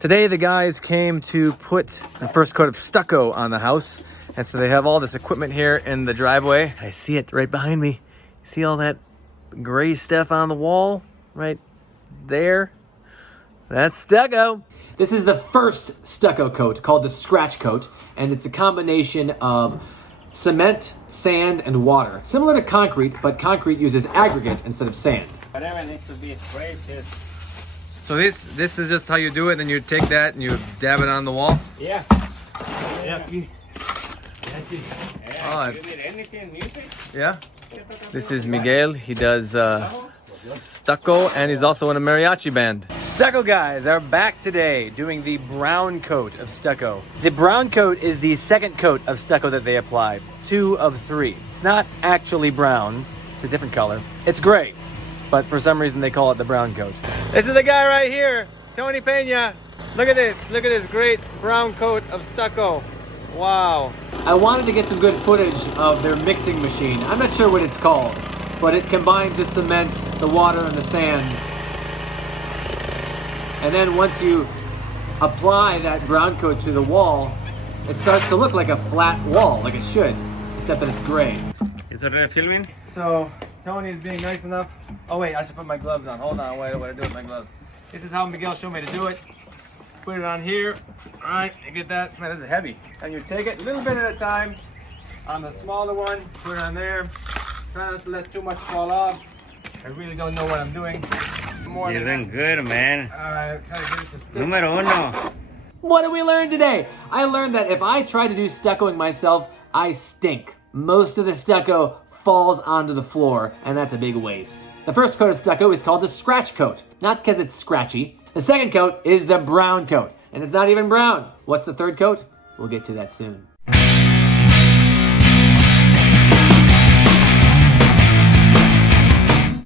Today the guys came to put the first coat of stucco on the house. And so they have all this equipment here in the driveway. I see it right behind me. See all that gray stuff on the wall right there? That's stucco. This is the first stucco coat called the scratch coat. And it's a combination of cement, sand, and water. Similar to concrete, but concrete uses aggregate instead of sand. Whatever needs to be sprayed is... So this is just how you do it, then you take that and you dab it on the wall? Yeah. Yeah. Oh, you need anything, music? Yeah. This is Miguel. He does stucco, and he's also in a mariachi band. Stucco guys are back today doing the brown coat of stucco. The brown coat is the second coat of stucco that they applied. 2 of 3. It's not actually brown. It's a different color. It's gray, but for some reason they call it the brown coat. This is the guy right here, Tony Peña. Look at this. Look at this great brown coat of stucco. Wow. I wanted to get some good footage of their mixing machine. I'm not sure what it's called, but it combines the cement, the water, and the sand. And then once you apply that brown coat to the wall, it starts to look like a flat wall, like it should, except that it's gray. Is it filming? So, Tony is being nice enough. Oh wait, I should put my gloves on. Hold on, wait, what I do with my gloves. This is how Miguel showed me to do it. Put it on here. All right, you get that. Man, this is heavy. And you take it a little bit at a time. On the smaller one, put it on there. Try not to let too much fall off. I really don't know what I'm doing. More You're doing good, man. All right, try to get it to stick. Número uno. What did we learn today? I learned that if I try to do stuccoing myself, I stink. Most of the stucco falls onto the floor, and that's a big waste. The first coat of stucco is called the scratch coat, not because it's scratchy. The second coat is the brown coat, and it's not even brown. What's the third coat? We'll get to that soon.